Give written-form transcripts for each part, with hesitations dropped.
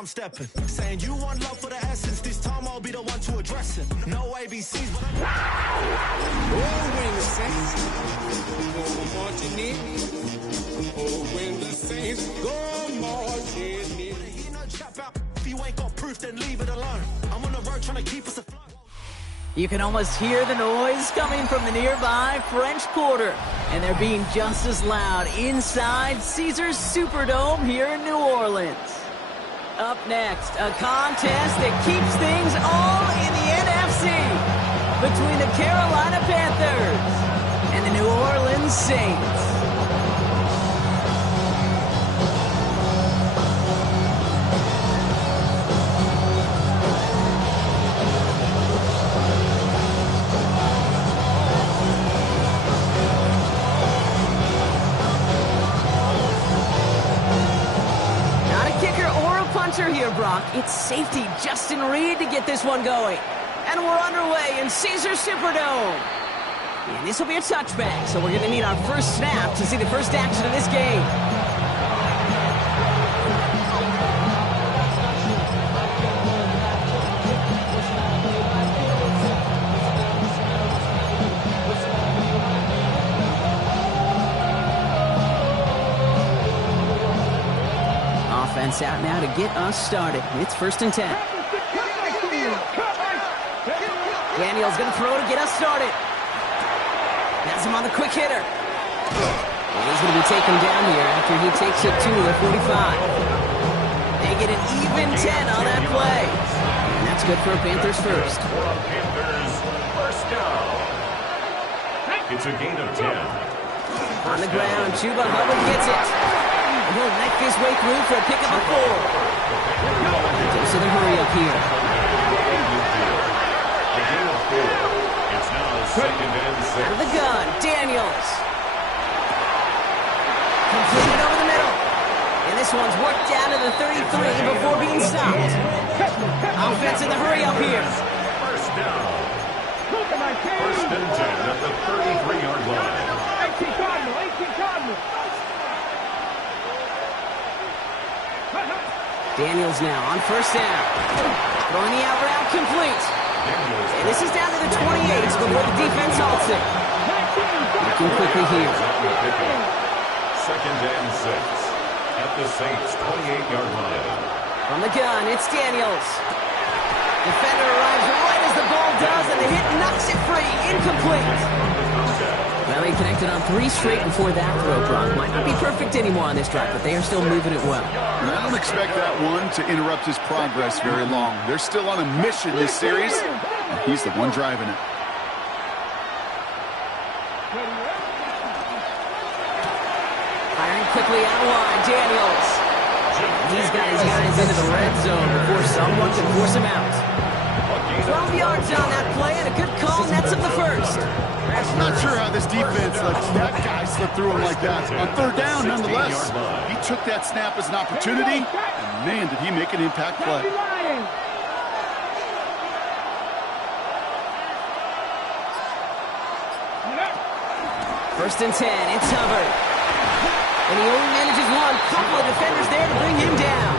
I'm stepping. Saying you want love for the essence. This time I'll be the one to address it. No ABCs, but Oh, when the Saints go marching in. Oh, when the Saints go marching in. He no chap out. If you ain't got proof, then leave it alone. I'm on the road trying to keep us afloat. You can almost hear the noise coming from the nearby French Quarter. And they're being just as loud inside Caesars Superdome here in New Orleans. Up next, a contest that keeps things all in the NFC between the Carolina Panthers and the New Orleans Saints. Here, Brock. It's safety Justin Reed to get this one going. And we're underway in Caesars Superdome. And this will be a touchback, so we're going to need our first snap to see the first action of this game. Offense out now to get us started. It's 1st and 10. Daniel's going to throw to get us started. Has him on the quick hitter. And he's going to be taken down here after he takes it to the 45. They get an even 10 on that play. And that's good for a Panthers first. Panthers first down. It's a gain of 10. On the ground, Chuba Hubbard gets it. And he'll knife his way through for a pick of a 4. Goes to the hurry up here. A gain of 4. It's now 2nd and 6. Out of the gun, Daniels. Completed over the middle. And this one's worked down to the 33 before being stopped. Offense in the hurry up here. First down. 1st and 10 at the 33-yard line. 18 Cardinal. Daniels now on 1st down. Throwing the out route complete. And this is down to the 28 before the defense halts it. Looking quickly here. 2nd and 6 at the Saints' 28-yard line. From the gun, it's Daniels. Defender arrives right as the ball does, and the hit knocks it free. Incomplete. Well, he connected on 3 straight before that throw, Brock. Might not be perfect anymore on this drive, but they are still moving it well. I don't expect that one to interrupt his progress very long. They're still on a mission this series, and he's the one driving it. Firing quickly out of line, Daniels. He's got his guys into the red zone before someone can force him out. 12 yards on that play, and a good call nets him the first. I'm not sure how this defense lets that guy slip through him like that. On 3rd down, nonetheless, he took that snap as an opportunity, and man, did he make an impact play. 1st and 10, it's Hubbard. And he only manages one. Couple of defenders there to bring him down.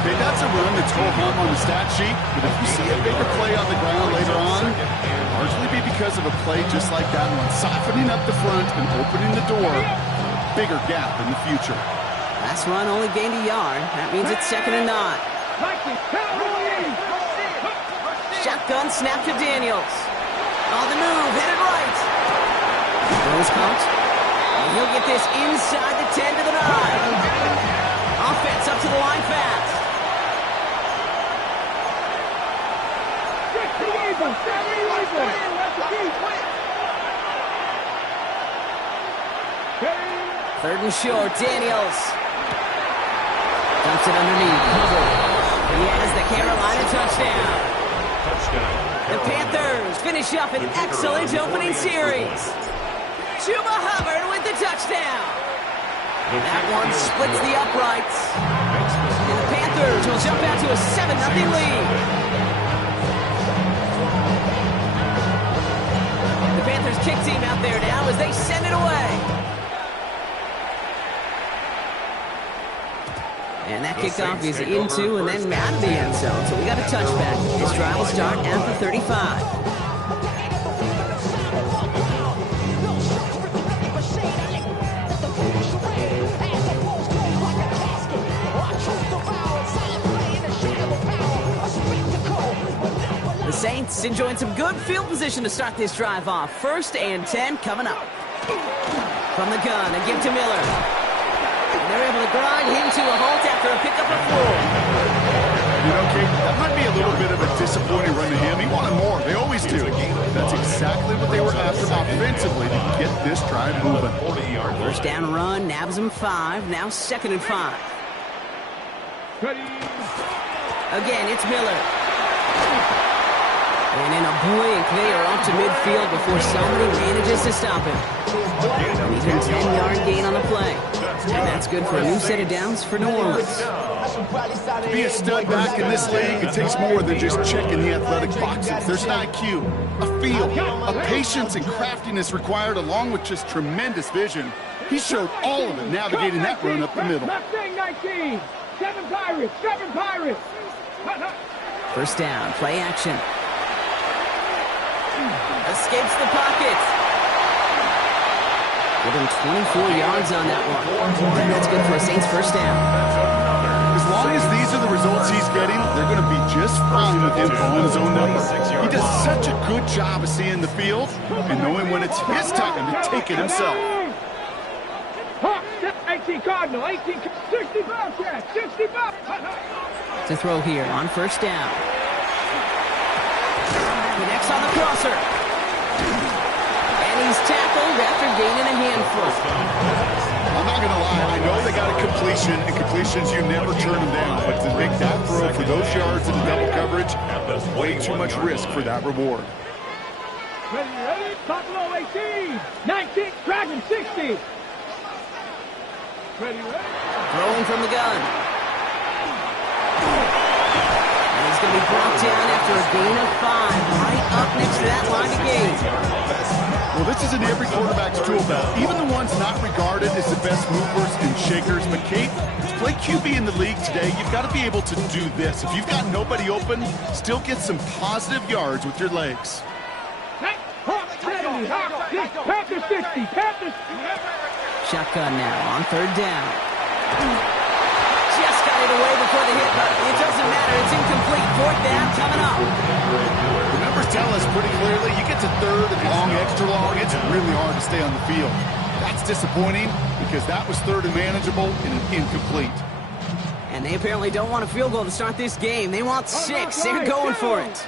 Okay, that's a run that's ho-hum on the stat sheet, but if you see a bigger play on the ground later on, it'll largely be because of a play just like that one, softening up the front and opening the door for a bigger gap in the future. Last run only gained a yard. That means it's 2nd and 9. Shotgun snap to Daniels. On the move, headed right. Throws pumped. And he'll get this inside the 10 to the 9. Offense up to the line fast. Third and short, Daniels. Dumps it underneath. Hubbard. He has the Carolina touchdown. The Panthers finish up an excellent opening series. Chuba Hubbard with the touchdown. That one splits the uprights. And the Panthers will jump out to a 7-0 lead. The Panthers kick team out there now as they send it away. And And that kickoff is into and then out of the end zone. So we got a touchback. This drive will start at the 35. The Saints enjoying some good field position to start this drive off. 1st and 10 coming up. From the gun, a give to Miller. And they're able to grind him to a halt after a pickup of 4. You know, Kate, that might be a little bit of a disappointing run to him. He wanted more. They always do. That's exactly what they were after offensively to get this drive moving. 1st down run, nabs him 5. Now 2nd and 5. Again, it's Miller. And in a blink, they are up to midfield before somebody manages to stop him. An even 10-yard gain on the play. And that's good for a new set of downs for New Orleans. To be a stud back in this league, it takes more than just checking the athletic boxes. There's an IQ, a feel, a patience and craftiness required along with just tremendous vision. He showed all of it navigating that run up the middle. Mustang 19. 7 Pirates. 7 Pirates. 1st down, play action. Escapes the pocket. Give him 24 yards on that one. That's good for a Saints 1st down. As long as these are the results he's getting, they're going to be just fine with him calling his own number. He does such a good job of seeing the field and knowing when it's his time to take it himself. 18 Cardinal, 18, 65, Jack, 65. To throw here on 1st down. Connects on the crosser. And he's tackled after gaining a handful. I'm not going to lie. I know they got a completion, and completions, you never turn them down. But to make that throw for those yards in the double coverage, way too much risk for that reward. Ready, Buffalo 18, 19, Dragon 60. Ready. Throwing from the gun. And he's going to be brought down after a gain of 5, right up next to that line of game. Well, this is in every quarterback's tool belt, even the ones not regarded as the best movers and shakers. But, Kate, to play QB in the league today, you've got to be able to do this. If you've got nobody open, still get some positive yards with your legs. Panthers 60, Panthers. Shotgun now on 3rd down. Just got it away before the hit, but it doesn't matter. It's incomplete. 4th down coming up. The numbers tell us pretty clearly, you get to 3rd and long, extra long, it's really hard to stay on the field. That's disappointing because that was 3rd and manageable and an incomplete. And they apparently don't want a field goal to start this game. They want 6. They're going for it.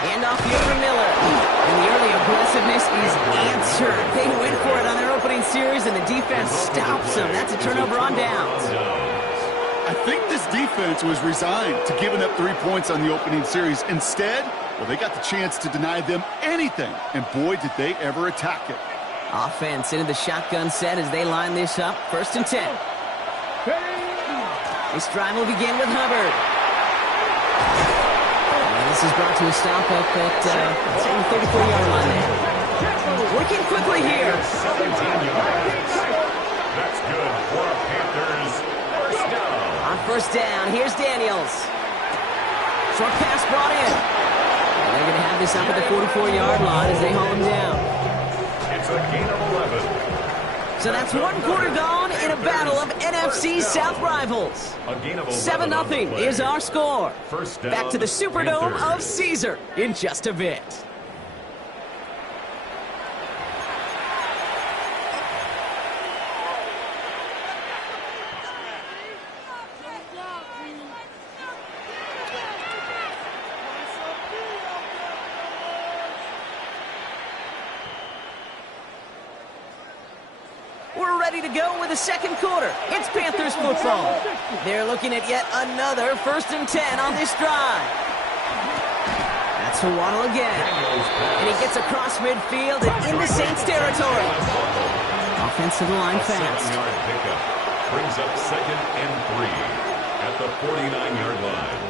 Hand off here for Miller. And the early aggressiveness is answered. They went for it on their opening series, and the defense stops them. That's a turnover on downs. I think this defense was resigned to giving up 3 points on the opening series. Instead, well, they got the chance to deny them anything. And boy, did they ever attack it. Offense into the shotgun set as they line this up. 1st and 10. This drive will begin with Hubbard. This is brought to a stop up at the 34-yard line there. Working quickly here. 17 yards. That's good for Panthers. 1st down. On 1st down, here's Daniels. Short pass brought in. And they're going to have this up at the 44-yard line as they haul him down. It's a gain of 11. So that's 1 quarter gone in a battle of NFC South rivals. 7-0 is our score. Back to the Superdome of Caesar in just a bit. We're ready to go with the 2nd quarter. It's Panthers football. They're looking at yet another 1st and 10 on this drive. That's a Waddle again. And he gets across midfield and into Saints territory. Offense to the line fast. 7-yard pickup brings up 2nd and 3 at the 49-yard line.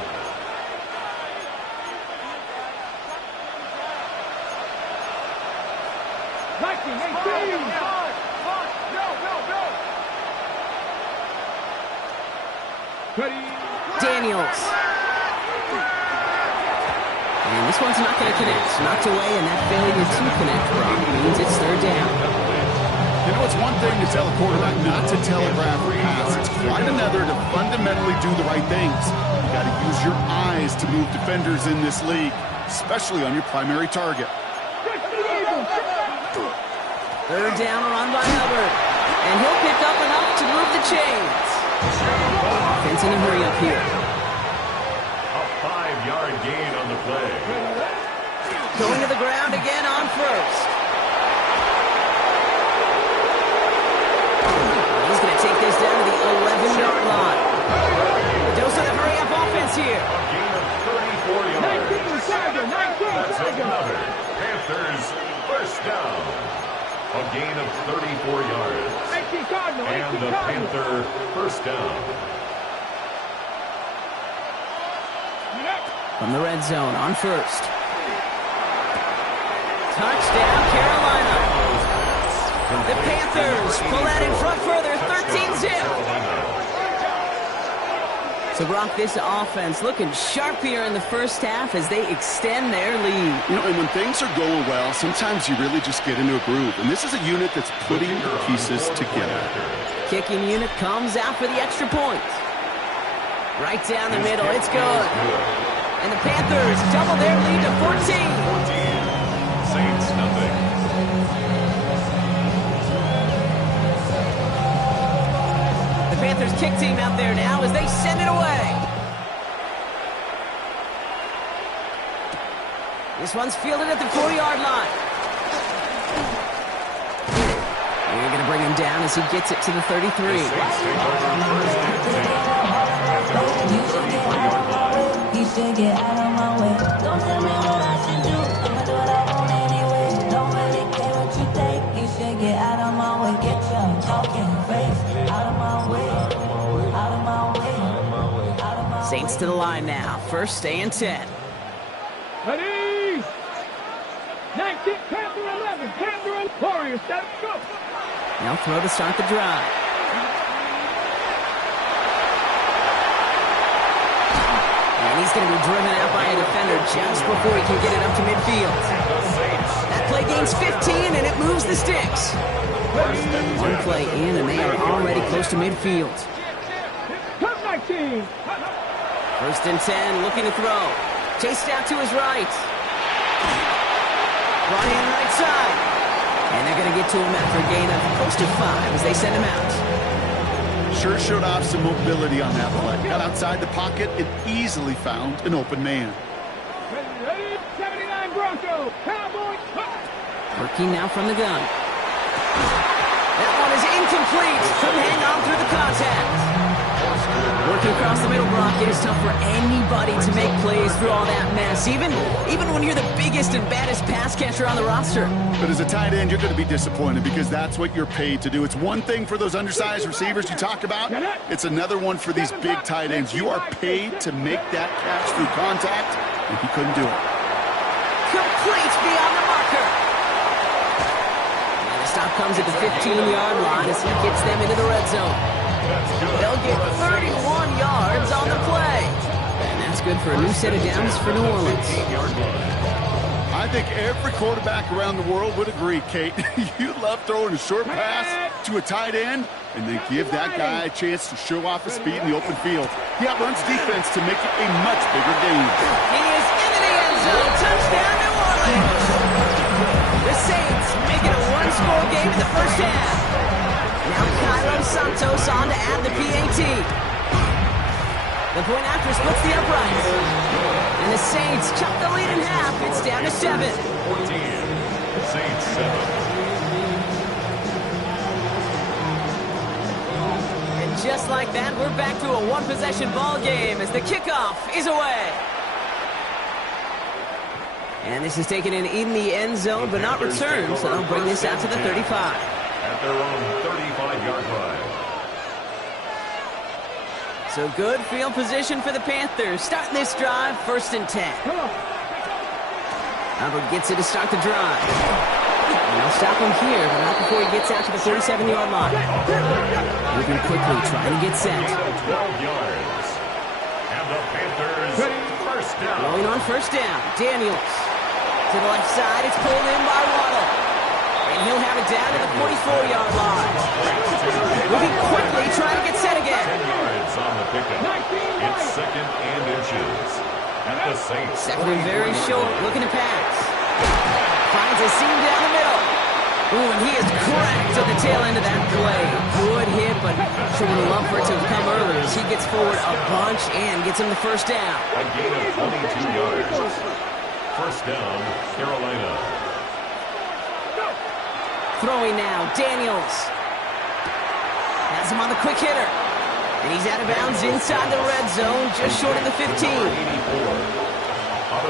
Daniels. And this one's not going to connect. Knocked away, and that failure to connect, Brock, means it's third down. You know, it's one thing to tell a quarterback not to telegraph or pass. It's quite another to fundamentally do the right things. You got to use your eyes to move defenders in this league, especially on your primary target. Third down, run by Hubbard. And he'll pick up enough to move the chains. Offense in a hurry up here. A 5-yard gain on the play. Going to the ground again on first. He's going to take this down to the 11-yard line. The dose of the hurry-up offense here. A gain of 34 yards. That's another Panthers first down. A gain of 34 yards. And the Panther first down. From the red zone on first. Touchdown, Carolina. The Panthers pull that in front further, 13-zip. So, Brock, this offense looking sharp here in the first half as they extend their lead. You know, and when things are going well, sometimes you really just get into a groove. And this is a unit that's putting the pieces together. Kicking unit comes out for the extra point. Right down the middle, it's good. And the Panthers double their lead to 14. Saints nothing. The Panthers kick team out there now as they send it away. This one's fielded at the 4-yard line. They're going to bring him down as he gets it to the 33. You should get out of my way. Don't tell me what I should do. I'ma do what I want anyway. Don't really care what you think. You should get out of my way. Get your talking face out of my way. Out of my way. Out of my way. Saints to the line now. First and 10. Ready? 19, Panther 11, Panther Warriors, let's go. Now throw to start the drive. And he's going to be driven out by a defender just before he can get it up to midfield. That play gains 15, and it moves the sticks. One play in, and they are already close to midfield. Come 19. First and 10, looking to throw. Chased out to his right. Brought in right side. And they're going to get to him after a gain of close to 5 as they send him out. Sure showed off some mobility on that play. Got outside the pocket and easily found an open man. Ready? 79 Bronco. Cowboy. Working now from the gun. That one is incomplete. Couldn't hang on through the contact. Working across the middle, Brock, it is tough for anybody to make plays through all that mess, even when you're the biggest and baddest pass catcher on the roster. But as a tight end, you're going to be disappointed because that's what you're paid to do. It's one thing for those undersized receivers you talk about. It's another one for these big tight ends. You are paid to make that catch through contact, and he couldn't do it. Complete beyond the marker. And the stop comes at the 15-yard line as he gets them into the red zone. They'll get 31 yards on the play. And that's good for a new set of downs for New Orleans. I think every quarterback around the world would agree, Kate. You love throwing a short pass to a tight end and then give that guy a chance to show off his speed in the open field. He outruns defense to make it a much bigger game. He is into the end zone. Touchdown, New Orleans. The Saints make it a one-score game in the first half. Now Cairo Santos on to add the PAT. The point after splits the uprights. And the Saints chop the lead in half. It's down to 7. 14. Saints 7. And just like that, we're back to a one-possession ball game as the kickoff is away. And this is taken in the end zone, but not returned, so they'll bring this out to the 35. At their own 35-yard line. So good field position for the Panthers. Starting this drive, first and 10. Hubbard gets it to start the drive. And they'll stop him here, but not before he gets out to the 37-yard line. Moving quickly, trying to get set. 12 yards. And the Panthers first down. Going on first down. Daniels to the left side. It's pulled in by Waddle. And he'll have it down to the 44-yard line. Moving quickly, trying to get set again. 10 yards on the pickup. It's second and inches. At the Saints. Second and very short, looking to pass. Finds a seam down the middle. Ooh, and he is cracked on the tail end of that play. Good hit, but sure would have loved for it to have come earlier as he gets forward a bunch and gets him the first down. A gain of 22 yards. First down, Carolina. Throwing now, Daniels. Has him on the quick hitter. And he's out of bounds inside the red zone, just short of the 15.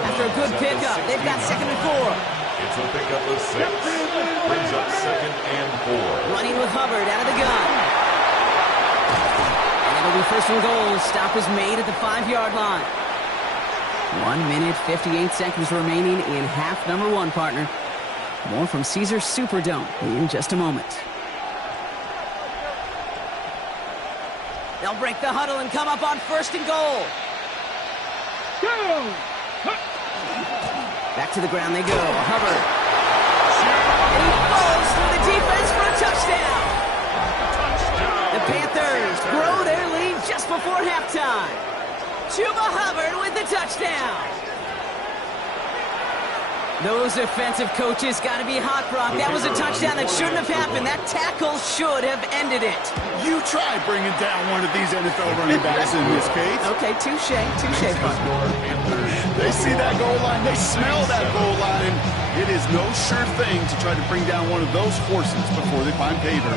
After a good pickup, they've got second and 4. It's a pickup of 6. Brings up second and 4. Running with Hubbard out of the gun. And it'll be first and goal. Stop is made at the 5-yard line. 1 minute, 58 seconds remaining in half number 1, partner. More from Caesars Superdome in just a moment. They'll break the huddle and come up on first and goal. Back to the ground they go. Hubbard. And he falls through the defense for a touchdown. The Panthers grow their lead just before halftime. Chuba Hubbard with the touchdown. Those defensive coaches got to be hot, Brock. That was a touchdown that shouldn't have happened. That tackle should have ended it. You try bringing down one of these NFL running backs in this case. Okay, touche, partner. They see that goal line. They smell that goal line. It is no sure thing to try to bring down one of those horses before they find paver.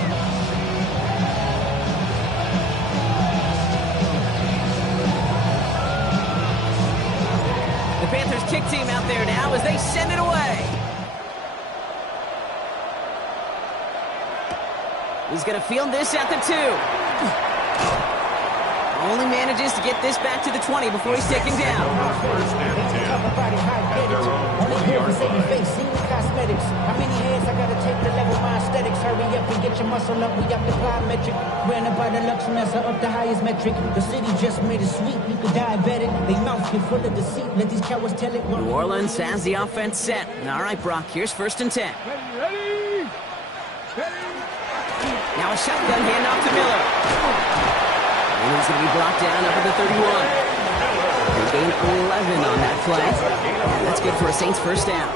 The Panthers kick team out there now as they send it away. He's going to field this at the 2. Only manages to get this back to the 20 before he's taken down. First and 10. At their own 20-yard line. Cosmetics. How many hands I gotta take to level my aesthetics? Hurry up and get your muscle up. We up the plyometric. Granted by the Lux Mesa up the highest metric. The city just made it sweet. You could diabetic. They mouth get full of deceit. Let these cowards tell it. New Orleans has the offense set. All right, Brock, here's first and 10. Ready. Now a shotgun handoff to Miller. And he's going to be brought down up at the 31. They gain 11 on that play. And that's good for a Saints first down.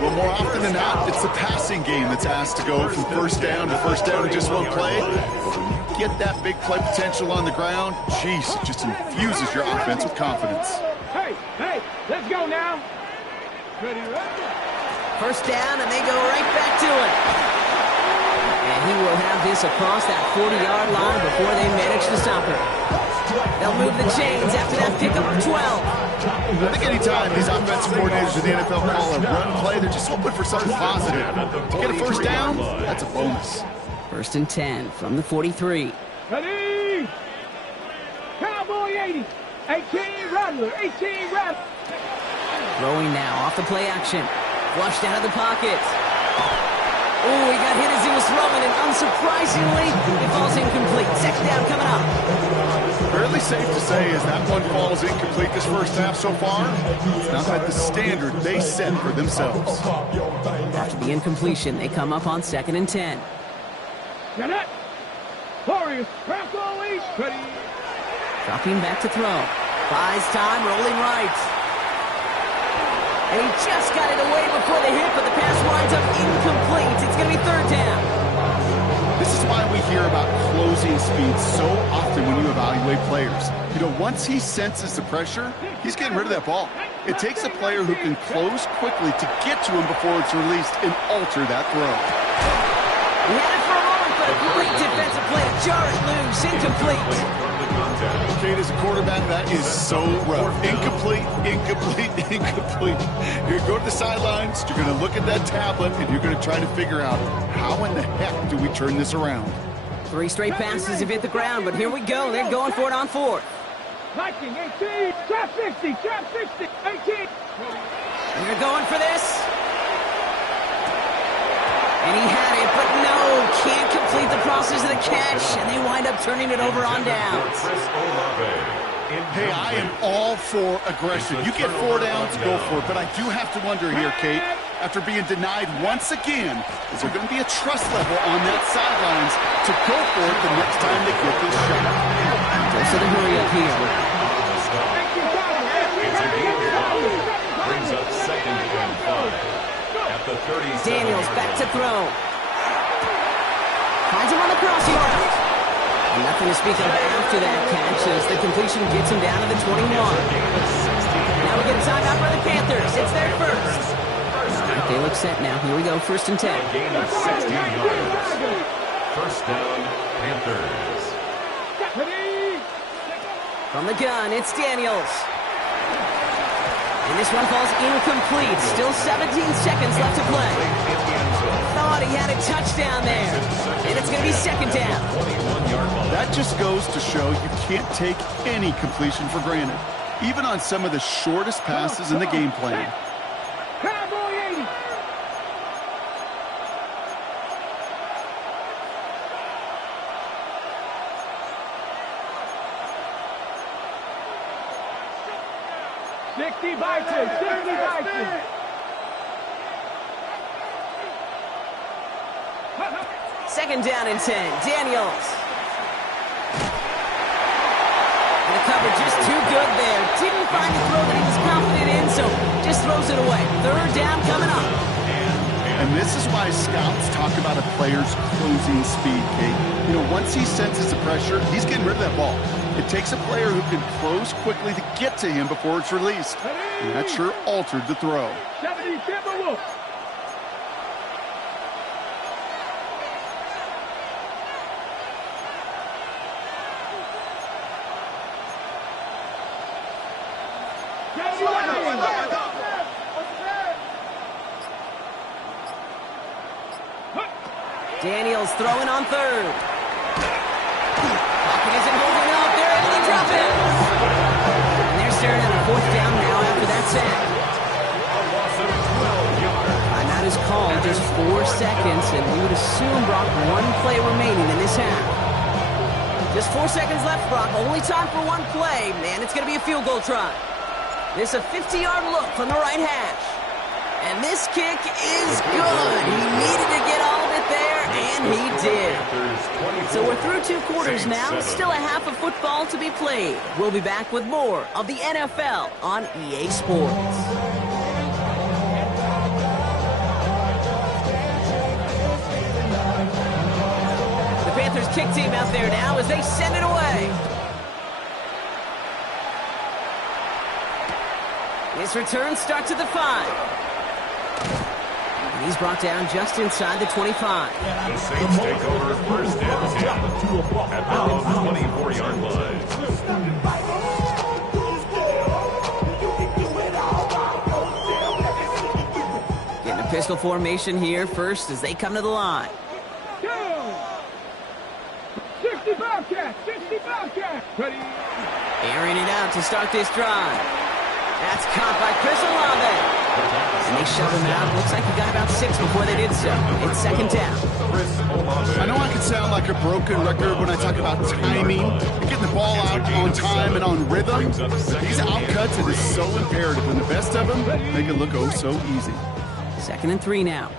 Well, more often than not, it's the passing game that's asked to go from first down in just one play. But when you get that big play potential on the ground, geez, it just infuses your offense with confidence. Hey, let's go now. Ready. First down, and they go right back to it. And he will have this across that 40-yard line before they manage to stop it. They'll move the chains after that pickup of 12. I think anytime these offensive coordinators in the NFL call a run play, they're just hoping for something positive. To get a first down, that's a bonus. First and 10 from the 43. Ready. Cowboy 80. 18 Rattler. 18 Rattler. Throwing now off the play action. Flushed out of the pocket. Oh, he got hit as he was throwing, and unsurprisingly, it falls incomplete. Second down coming up. Fairly safe to say as that one falls incomplete this first half so far, it's not at the standard they set for themselves. After the incompletion, they come up on second and 10. Get it. Warriors. Bronco 8. Ready. Dropping back to throw. Buys time, rolling right. And he just got it away before the hit, but the pass winds up incomplete. It's going to be third down. This is why we hear about closing speed so often when you evaluate players. You know, once he senses the pressure, he's getting rid of that ball. It takes a player who can close quickly to get to him before it's released and alter that throw. He had it for a moment, but a great defensive play to jar it loose. Incomplete. Kate, as a quarterback, that is so rough. Incomplete. You're going to go to the sidelines, you're going to look at that tablet, and you're going to try to figure out how in the heck do we turn this around. 3 straight passes have hit the ground, but here we go. They're going for it on fourth. Viking 18. Trap 60. 18. And they're going for this. And he had it, but no, can't complete the process of the catch, and they wind up turning it over on downs. Chris Olave. Hey, I am all for aggression. You get 4 downs, go for it. But I do have to wonder here, Kate, after being denied once again, is there going to be a trust level on that sidelines to go for it the next time they get this shot? Don't set a hurry up here. It's a game of 5. Brings up 2nd and 5. At the 37. Daniels back to throw. Finds him on the crossing route. And nothing to speak of after that catch as the completion gets him down to the 21. Now we get a timeout for the Panthers. It's their first. They look set now. Here we go, 1st and 10. A gain of 16 yards. First down, Panthers. From the gun, it's Daniels. And this one falls incomplete. Still 17 seconds left to play. Thought he had a touchdown there. And it's going to be 2nd down. That just goes to show you can't take any completion for granted, even on some of the shortest passes in the game plan. Cowboy 80. Second down and 10. Daniels. And the cover just too good there. Didn't find the throw that he was confident in, so just throws it away. 3rd down coming up. And this is why scouts talk about a player's closing speed, Kate. You know, once he senses the pressure, he's getting rid of that ball. It takes a player who can close quickly to get to him before it's released. And that sure altered the throw. 70 Timberwolves. Daniels throwing on 3rd. Pocket isn't holding up. They're able to drop it. And they're staring at a 4th down now after that sack. Timeout is called, just 4 seconds, and we would assume, Brock, 1 play remaining in this half. Just 4 seconds left, Brock. Only time for 1 play. Man, it's going to be a field goal try. This is a 50-yard look from the right hash. And this kick is good. He needed to get all of it there, and he did. So we're through 2 quarters now. Still a half of football to be played. We'll be back with more of the NFL on EA Sports. The Panthers kick team out there now as they send it away. This return starts at the 5. And he's brought down just inside the 25. The Saints take over 1st and 10 at their own 24-yard line. Getting a pistol formation here first as they come to the line. 60 Bobcats, 60 Bobcats. Ready. Airing it out to start this drive. That's caught by Chris Olave. And they shove him out. Looks like he got about 6 before they did so. It's 2nd down. I know I can sound like a broken record when I talk about timing and getting the ball out on time and on rhythm. But these outcuts, it is so imperative. And the best of them make it look oh so easy. 2nd and 3 now.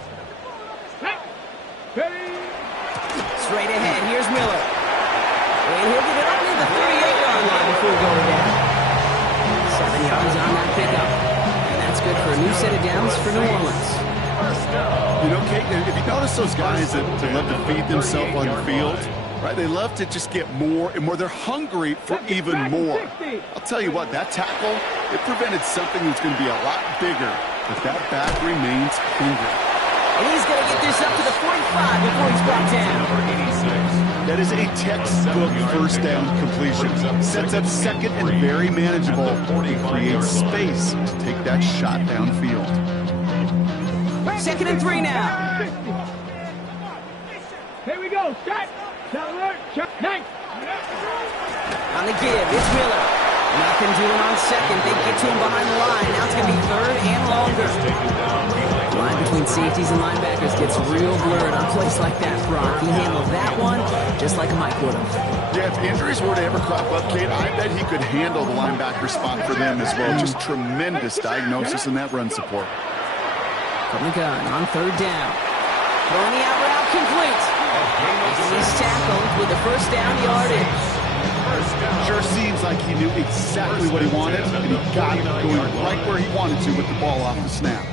Straight ahead, here's Miller. And he'll get it up near the 38-yard line before going down. 7 yards on that pickup. And that's good for a new set of downs for New Orleans. You know, Kate, if you notice those guys that love to feed themselves on the field, right? They love to just get more and more. They're hungry for even more. I'll tell you what, that tackle, it prevented something that's going to be a lot bigger, but that back remains hungry. And he's going to get this up to the 45 before he's brought down. That is a textbook 1st down completion. Sets up 2nd and very manageable. It creates space to take that shot downfield. 2nd and 3 now. Here we go. Shot. Nice. On the give, it's Miller. Nothing doing on 2nd. They get to him behind the line. Now it's going to be 3rd and longer. The line between safeties and linebackers gets real blurred on plays like that, Brock. He handled that one just like Mike would have. Yeah, if injuries were to ever crop up, Kate, I bet he could handle the linebacker spot for them as well. Just tremendous diagnosis in that run support. From the gun on third down. Throwing the out route complete. He's tackled with the first down yardage. Sure seems like he knew exactly what he wanted, and he got it going right where he wanted to with the ball off the snap.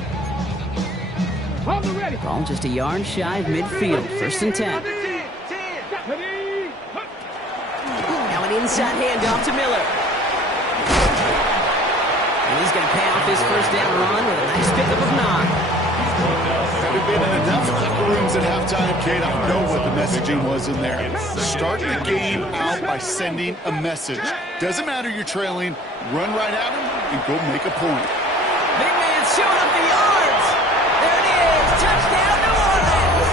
Ball just a yard shy of midfield. First and 10. Now an inside handoff to Miller. And he's going to pay off his first down run with a nice pickup of 9. Having been in enough locker rooms at halftime, Kate, I know what the messaging was in there. Start the game out by sending a message. Doesn't matter you're trailing, run right at him and go make a point. Big man's showing up the yards. There it is. Touchdown, New Orleans.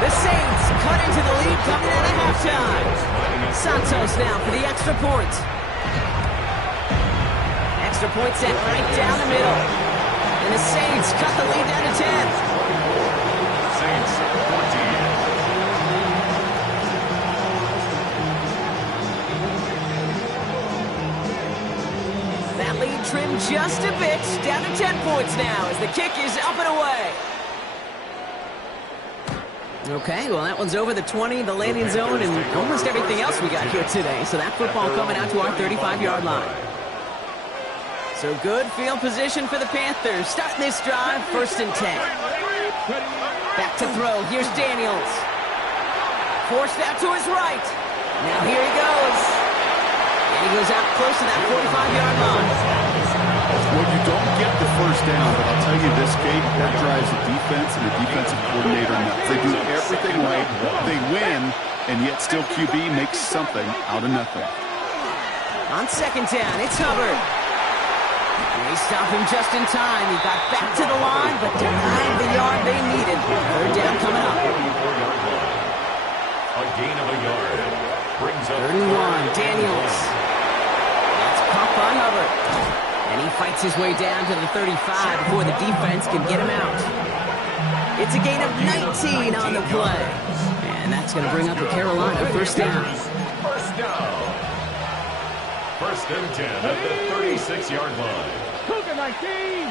The Saints cut into the lead coming out of halftime. Santos now for the extra point. Extra point set right down the middle. And the Saints cut the lead down to 10. Saints 14. That lead trimmed just a bit, down to 10 points now as the kick is up and away. Okay, well that one's over the 20, the landing zone, and almost everything else we got here today. So that football coming out to our 35-yard line. So good field position for the Panthers. Starting this drive, first and 10. Back to throw. Here's Daniels. Forced out to his right. Now here he goes. And he goes out close to that 45-yard line. Well, you don't get the first down, but I'll tell you this, Kate, that drives the defense and the defensive coordinator nuts. They do everything right. They win, and yet still QB makes something out of nothing. On second down, it's Hubbard. They stop him just in time. He got back to the line, but denied the yard they needed. Third down coming up. A gain of a yard. Brings up 31, Daniels. That's popped by Hubbard. And he fights his way down to the 35 before the defense can get him out. It's a gain of 19 on the play. And that's going to bring up a Carolina first down. First down. First and 10 at the 36-yard line. Cougar 19.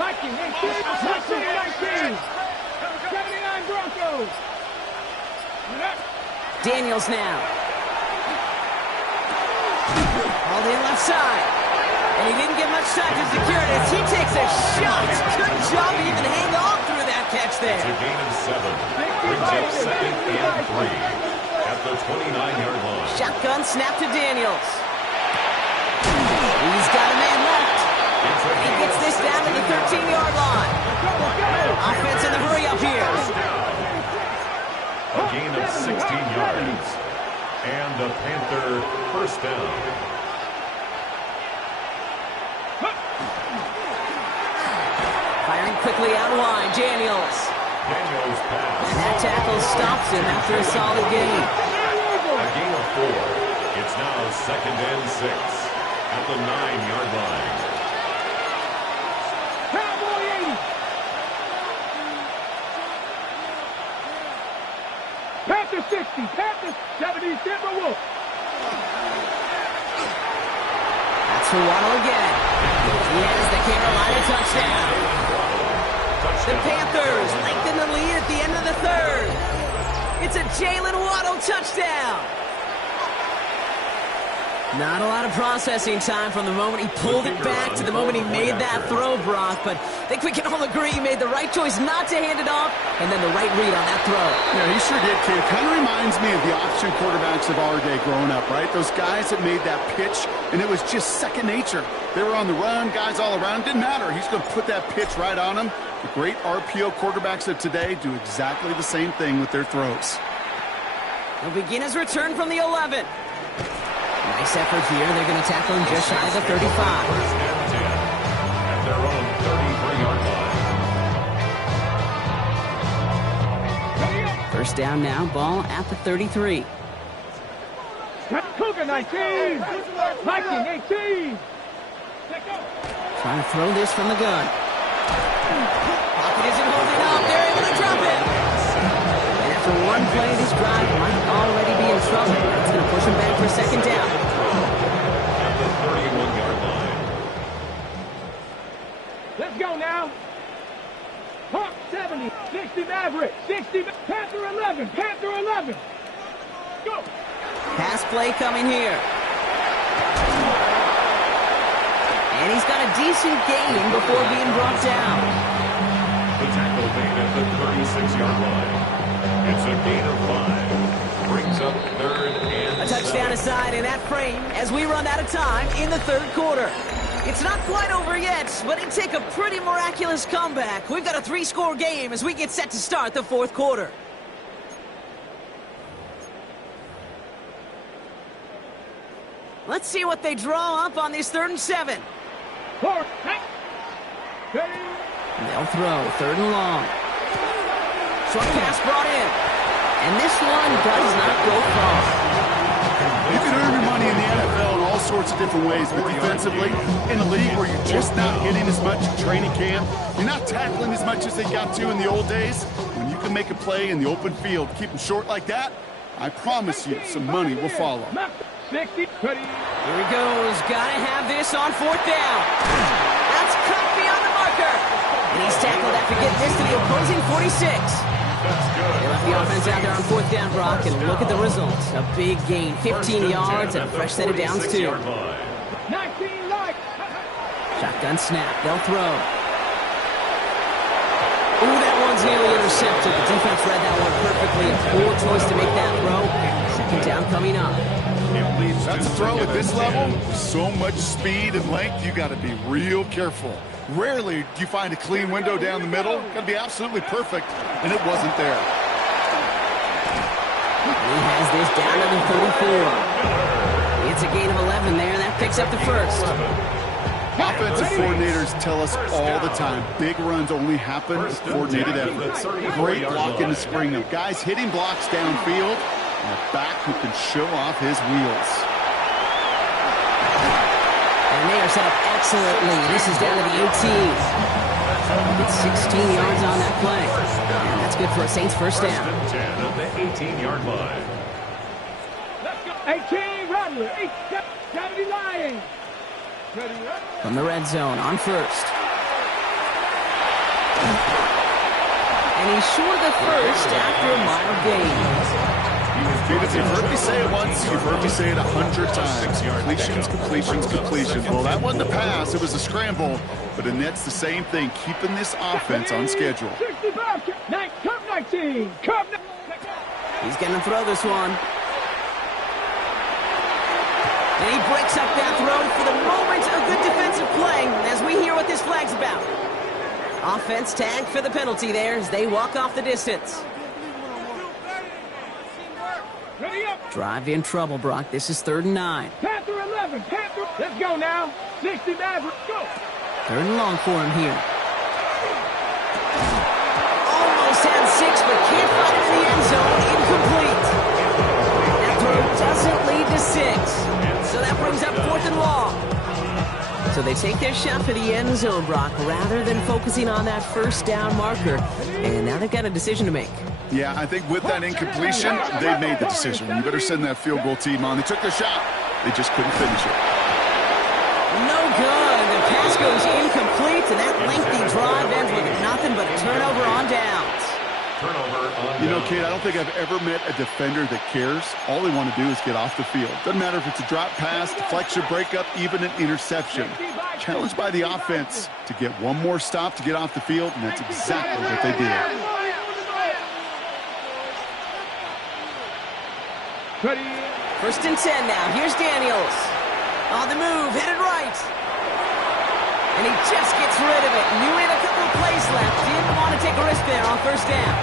Viking 18. Viking 19. 79 Broncos. Daniels now. All in left side. And he didn't get much time to secure it as he takes a shot. Good job to even hang on through that catch there. It's a gain of 7. Brings up second and 3. At the 29-yard line. Shotgun snap to Daniels. He's got a man left. He gets this down to the 13-yard line. Offense in the hurry up here. A gain of 16 yards. And the Panther first down. Firing quickly out line, Daniels. Daniels pass. And that tackle stops him after a solid gain. A gain of 4. It's now second and 6 at the 9-yard line. Cowboy 80. Panther 60. Panther 70. Timberwolves. That's for Waddle again. He has the Carolina touchdown. The Panthers lengthen the lead at the end of the third. It's a Jalen Waddle touchdown. Not a lot of processing time from the moment he pulled it back to the moment he made that throw, Brock. But I think we can all agree he made the right choice not to hand it off and then the right read on that throw. Yeah, he sure did, kid. Kind of reminds me of the option quarterbacks of our day growing up, right? Those guys that made that pitch, and it was just second nature. They were on the run, guys all around. Didn't matter. He's going to put that pitch right on them. The great RPO quarterbacks of today do exactly the same thing with their throws. He'll begin his return from the 11. Nice effort here. They're going to tackle him just shy of the 35. First and 10 at their own 33-yard line. First down now, ball at the 33. Cougar 19. Viking 18. Trying to throw this from the gun. Pocket isn't holding up. They're able to drop it. And after one play, this drive might already be in trouble. It's going to push him back for second down. At the 31-yard line. Let's go now. Hawk 70, 60 Maverick, 60 Panther 11, Panther 11. Go. Pass play coming here. And he's got a decent gain before being brought down. The tackle made at the 36-yard line. It's a gain of 5. Brings up 3rd and A touchdown aside in that frame as we run out of time in the third quarter. It's not quite over yet, but it'd take a pretty miraculous comeback. We've got a 3-score game as we get set to start the fourth quarter. Let's see what they draw up on this 3rd and 7. Four. They'll throw 3rd and long. Short pass brought in. And this one does not go far. You can earn your money in the NFL in all sorts of different ways, but defensively, in a league where you're just not hitting as much in training camp, you're not tackling as much as they got to in the old days, when you can make a play in the open field, keep them short like that, I promise you some money will follow. 60, ready. Here he goes. Gotta have this on 4th down. That's cut beyond the marker. And he's tackled after getting this to the opposing 46. They left the offense out there on 4th down, Brock, and look at the results. A big gain, 15 yards, and a fresh set of downs, too. 19 light. Shotgun snap. They'll throw. Ooh, that one's nearly intercepted. The defense read that one perfectly. A poor choice to make that throw. Second down coming up. That's a throw at this level. So much speed and length, you got to be real careful. Rarely do you find a clean window down the middle. Got to be absolutely perfect, and it wasn't there. He has this down to the 34. It's a gain of 11 there, and that picks up the first. Offensive coordinators tell us all the time, big runs only happen with coordinated effort. Great block in the spring of guys hitting blocks downfield, and a back who can show off his wheels. And they are set up excellently. This is down to the 18. It's 16 yards on that play. And that's good for a Saints first down. 10 at the 18-yard line. Let's go. 18, Rattler. 70 Lions. From the red zone on first. And he's short of the first after a mild gain. You've heard me say it once, you've heard me say it 100 times. Completions, completions, completions. Well, that wasn't a pass, it was a scramble. But Annette's the same thing, keeping this offense on schedule. 65, Cup 19, Cup 19. He's going to throw this one. And he breaks up that throw for the moment. A good defensive play as we hear what this flag's about. Offense tagged for the penalty there as they walk off the distance. Drive in trouble, Brock. This is 3rd and 9. Panther 11, Panther. Let's go now. 60 Maverick, go. 3rd and long for him here. Almost had 6, but can't find it in the end zone. Incomplete. That throw doesn't lead to 6. So that brings up 4th and long. So they take their shot for the end zone, Brock, rather than focusing on that first down marker. And now they've got a decision to make. Yeah, I think with that incompletion, they made the decision. You better send that field goal team on. They took their shot. They just couldn't finish it. No good. The pass goes incomplete, and that lengthy drive ends with nothing but a turnover on downs. You know, Kate, I don't think I've ever met a defender that cares. All they want to do is get off the field. Doesn't matter if it's a drop pass, deflection, breakup, even an interception. Challenged by the offense to get one more stop to get off the field, and that's exactly what they did. First and 10 now. Here's Daniels. On the move, headed right. And he just gets rid of it. Knew he had a couple of plays left. Didn't want to take a risk there on first down.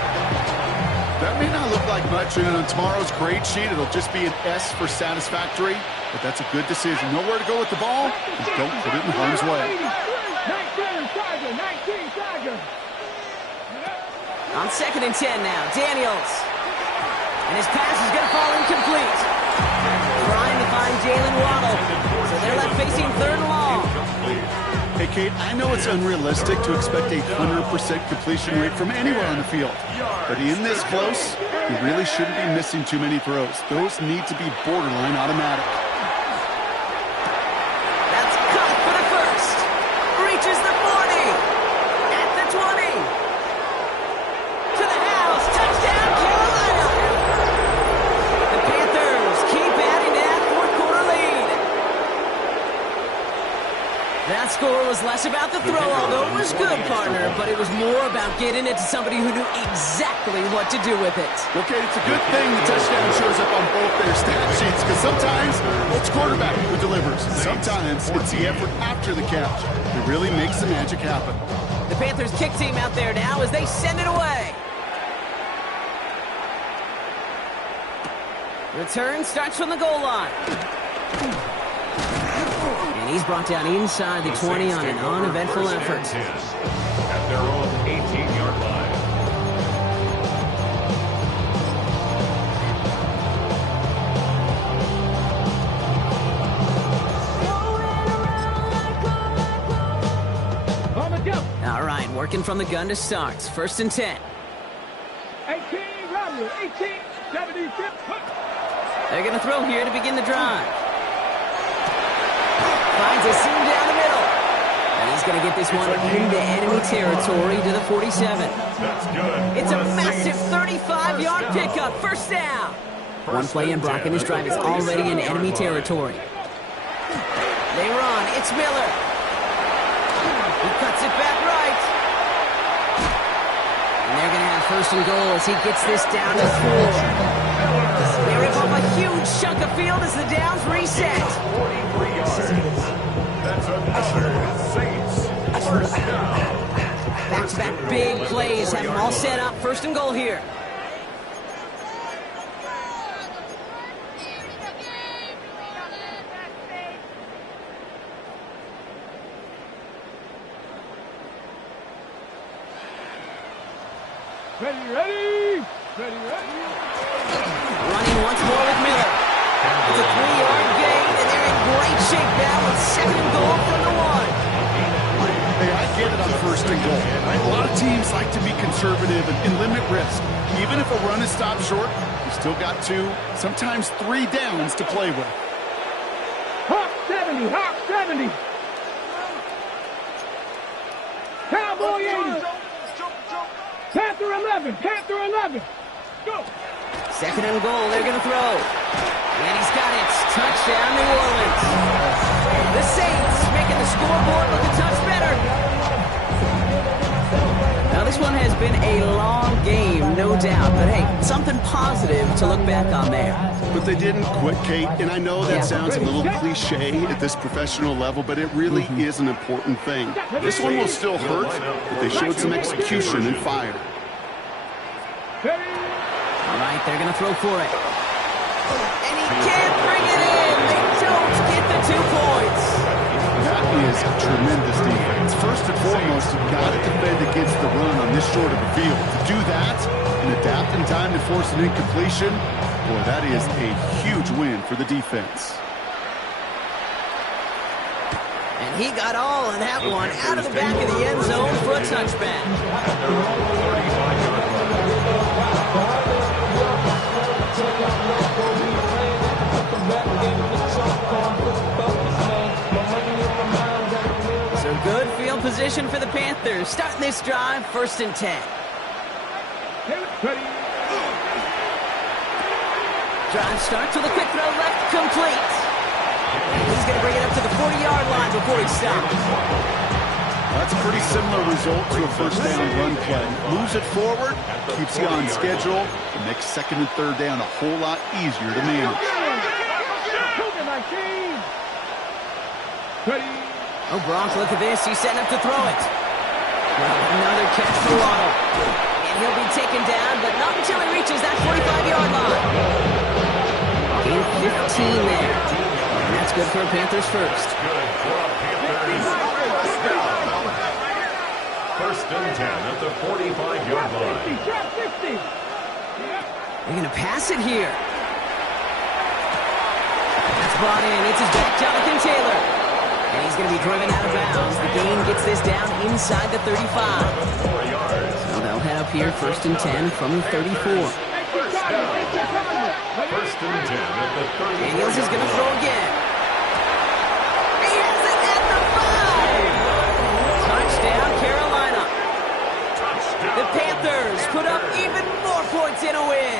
That may not look like much, and on tomorrow's grade sheet, it'll just be an S for satisfactory, but that's a good decision. Nowhere to go with the ball, just don't put it in harm's way. 19 Tiger. On 2nd and 10 now, Daniels. And his pass is going to fall incomplete. Trying to find Jalen Waddle. So they're left facing 3rd and long. Hey, Kate, I know it's unrealistic to expect a 100% completion rate from anywhere on the field. But in this close, he really shouldn't be missing too many throws. Those need to be borderline automatic. That's caught for the first. Reaches the 40. At the 20. To the house. Touchdown, Carolina. The Panthers keep adding that fourth-quarter lead. That score was less about the throw, although it was good, partner, but it was more about getting it to somebody who knew exactly what to do with it. Okay, it's a good thing the touchdown shows up on both their stat sheets, because sometimes it's quarterback who delivers. Sometimes it's the effort after the catch that really makes the magic happen. The Panthers kick team out there now as they send it away. Return starts from the goal line. And he's brought down inside the 20 on an uneventful effort. At their own 18-yard line. On the jump. All right, working from the gun to start. First and 10. 18, Romney. 18, 76. They're going to throw here to begin the drive. Finds a seam down the middle. And he's going to get this one into enemy territory to the 47. That's good. It's a massive 35-yard pickup. First down. One play in, Brock, and his drive is already in enemy territory. They run. It's Miller. He cuts it back right. And they're going to have first and goal as he gets this down to 4. They rip off a huge chunk of field as the downs reset. 43 yards. That's another Saints first down. Back-to-back big plays have them all set up. First and goal here. Ready. Running once more with Miller. It's a 3-yard gain, and they're in great shape now with second and goal from the 1. Hey, I get it on first and goal. Right? A lot of teams like to be conservative and limit risk. Even if a run is stopped short, you still got 2, sometimes 3 downs to play with. Hawk 70. Cowboy 80. Panther 11. Go. Second and goal, they're going to throw. And he's got it. Touchdown, New Orleans. The Saints making the scoreboard look a touch better. Now, this one has been a long game, no doubt. But, hey, something positive to look back on there. But they didn't quit, Kate, and I know that sounds a little cliche at this professional level, but it really is an important thing. This one will still hurt, but they showed some execution and fire. All right, they're going to throw for it. And he can't bring it in. They don't get the 2 points. That is tremendous defense. First and foremost, you've got to defend against the run on this short of a field. To do that and adapt in time to force an incompletion, boy, that is a huge win for the defense. And he got all of that one out of the back of the end zone for a touchback. So good field position for the Panthers. Starting this drive, first and 10. Drive starts with a quick throw left, complete. He's going to bring it up to the 40-yard line before he stops. That's a pretty similar result to a first down run play. Moves it forward, keeps you on schedule, and makes second and third down a whole lot easier to manage. Oh, Bronx, look at this. He's setting up to throw it. Well, another catch for Waddle. And he'll be taken down, but not until he reaches that 45-yard line. Gain 15 there. And that's good for a Panthers first. Good for a Panthers first down. First and 10 at the 45-yard line. They're going to pass it here. That's brought in. It's his back, Jonathan Taylor. And he's he's going to be driven out of bounds. The gain gets this down inside the 35. 4 yards. So they'll head up here 1st and 10 from the 34. First down. 1st and 10 at the 34. Daniels is going to throw again. He has it at the 5. Touchdown, Carolina. The Panthers put up even more points in a win.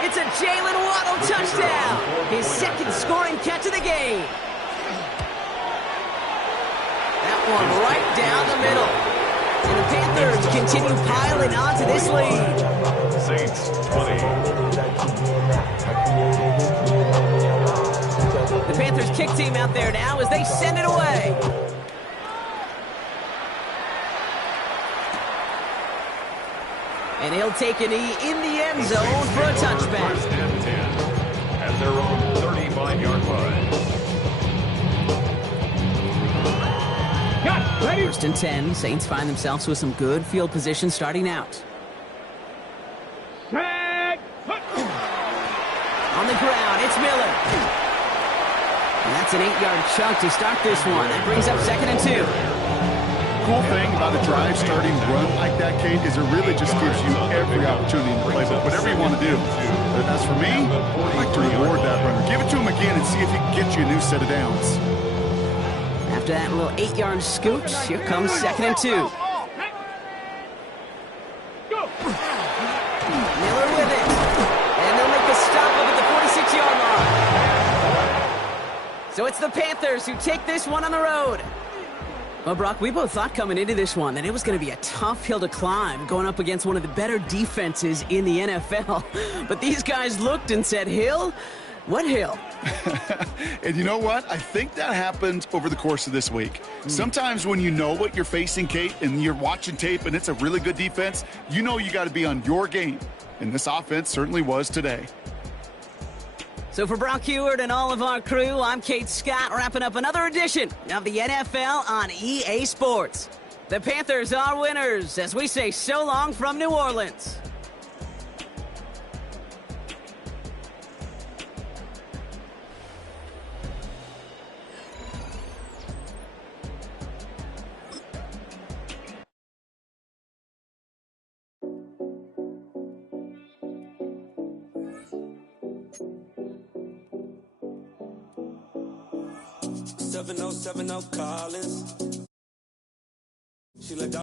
It's a Jalen Waddle touchdown. His second scoring catch of the game. That one right down the middle. And the Panthers continue piling onto this lead. Saints 20. The Panthers kick team out there now as they send it away. And he'll take a knee in the end zone for a touchback. 1st and 10 at their own 35-yard line. 1st and 10. Saints find themselves with some good field position starting out. On the ground, it's Miller. And that's an 8-yard chunk to start this one. That brings up 2nd and 2. Cool thing about a drive starting run like that, Kate, is it really just gives you every opportunity in the playbook, whatever you want to do. But as for me, I'd like to reward that runner. Give it to him again and see if he can get you a new set of downs. After that little 8-yard scoot, here comes 2nd and 2. Miller with it. And they'll make a stop up at the 46-yard line. So it's the Panthers who take this one on the road. Well, Brock, we both thought coming into this one that it was going to be a tough hill to climb going up against one of the better defenses in the NFL. But these guys looked and said, Hill? What hill? And you know what? I think that happened over the course of this week. Sometimes when you know what you're facing, Kate, and you're watching tape and it's a really good defense, you know you got to be on your game. And this offense certainly was today. So for Brock Heward and all of our crew, I'm Kate Scott, wrapping up another edition of the NFL on EA Sports. The Panthers are winners as we say so long from New Orleans. Collins. She let